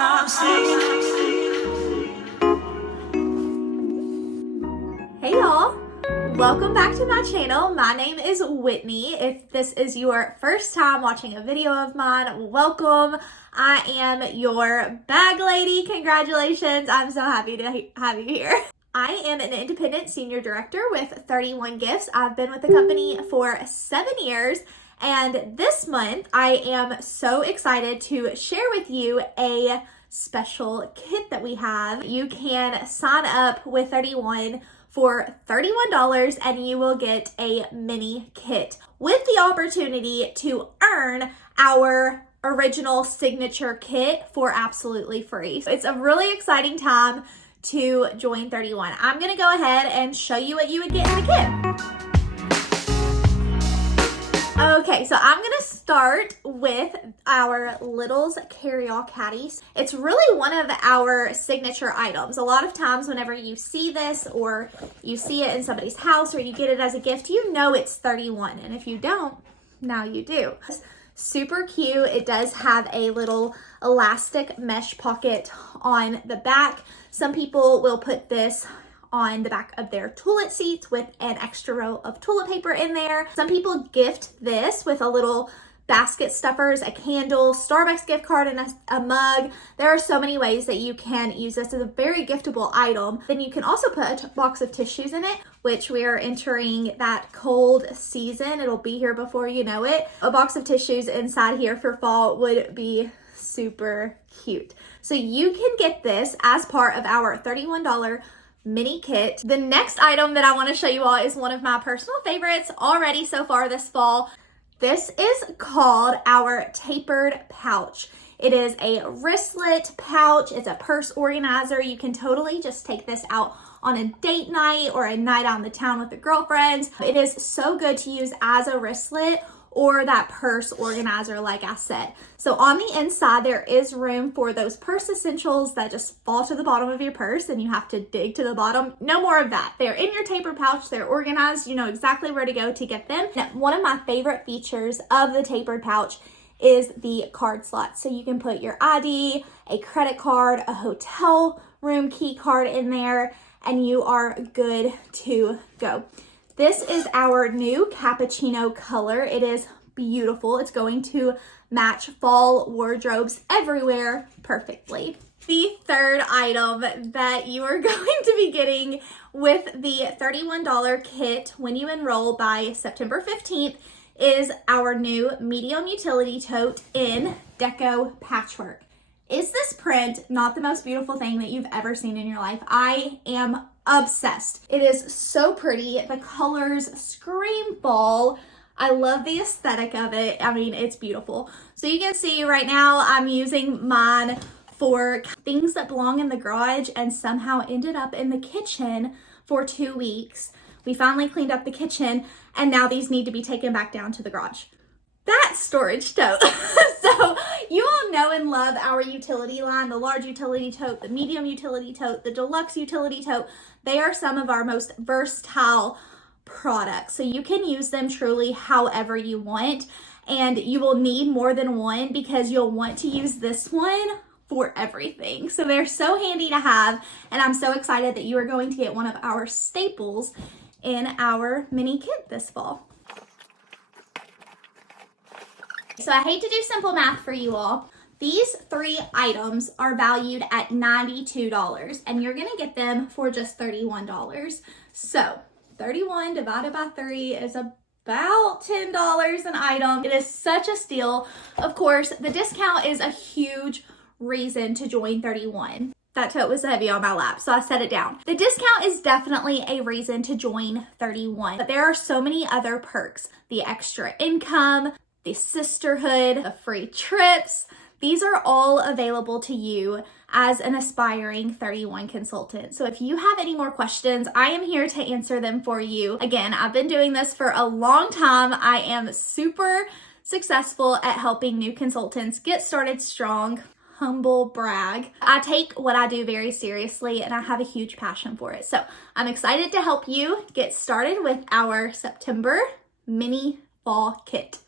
Hey y'all, welcome back to my channel. My name is Whitney. If this is your first time watching a video of mine, welcome. I am your bag lady. Congratulations. I'm so happy to have you here. I am an independent senior director with 31 Gifts. I've been with the company for 7 years. And this month, I am so excited to share with you a special kit that we have. You can sign up with 31 for $31 and you will get a mini kit with the opportunity to earn our original signature kit for absolutely free. So it's a really exciting time to join 31. I'm gonna go ahead and show you what you would get in the kit. Okay, so I'm gonna start with our Littles Carryall Caddies. It's really one of our signature items. A lot of times whenever you see this or you see it in somebody's house or you get it as a gift, you know it's 31. And if you don't, now you do. Super cute. It does have a little elastic mesh pocket on the back. Some people will put this on the back of their toilet seats with an extra row of toilet paper in there. Some people gift this with a little basket stuffers, a candle, Starbucks gift card, and a mug. There are so many ways that you can use this as a very giftable item. Then you can also put a box of tissues in it, which we are entering that cold season. It'll be here before you know it. A box of tissues inside here for fall would be super cute. So you can get this as part of our $31 mini kit. The next item that I want to show you all is one of my personal favorites already so far this fall. This is called our Tapered Pouch. It is a wristlet pouch. It's a purse organizer. You can totally just take this out on a date night or a night out in the town with the girlfriends. It is so good to use as a wristlet or that purse organizer, like I said. So on the inside, there is room for those purse essentials that just fall to the bottom of your purse and you have to dig to the bottom. No more of that. They're in your taper pouch. They're organized. You know exactly where to go to get them. Now, one of my favorite features of the tapered pouch is the card slot. So you can put your ID, a credit card, a hotel room key card in there, and you are good to go. This is our new cappuccino color. It is beautiful. It's going to match fall wardrobes everywhere perfectly. The third item that you are going to be getting with the $31 kit when you enroll by September 15th is our new medium utility tote in deco patchwork. Is this print not the most beautiful thing that you've ever seen in your life? I am obsessed. It is so pretty. The colors scream fall. I love the aesthetic of it. I mean, it's beautiful. So you can see right now I'm using mine for things that belong in the garage and somehow ended up in the kitchen for 2 weeks. We finally cleaned up the kitchen and now these need to be taken back down to the garage. That's storage tote. So you all know and love our utility line, the large utility tote, the medium utility tote, the deluxe utility tote. They are some of our most versatile products. So you can use them truly however you want, and you will need more than one because you'll want to use this one for everything. So they're so handy to have, and I'm so excited that you are going to get one of our staples in our mini kit this fall. So I hate to do simple math for you all. These 3 items are valued at $92 and you're gonna get them for just $31. So 31 divided by 3 is about $10 an item. It is such a steal. Of course, the discount is a huge reason to join 31. That tote was heavy on my lap, so I set it down. The discount is definitely a reason to join 31, but there are so many other perks. The extra income, the sisterhood, the free trips. These are all available to you as an aspiring 31 consultant. So if you have any more questions, I am here to answer them for you. Again, I've been doing this for a long time. I am super successful at helping new consultants get started strong. Humble brag. I take what I do very seriously and I have a huge passion for it. So I'm excited to help you get started with our September mini fall kit.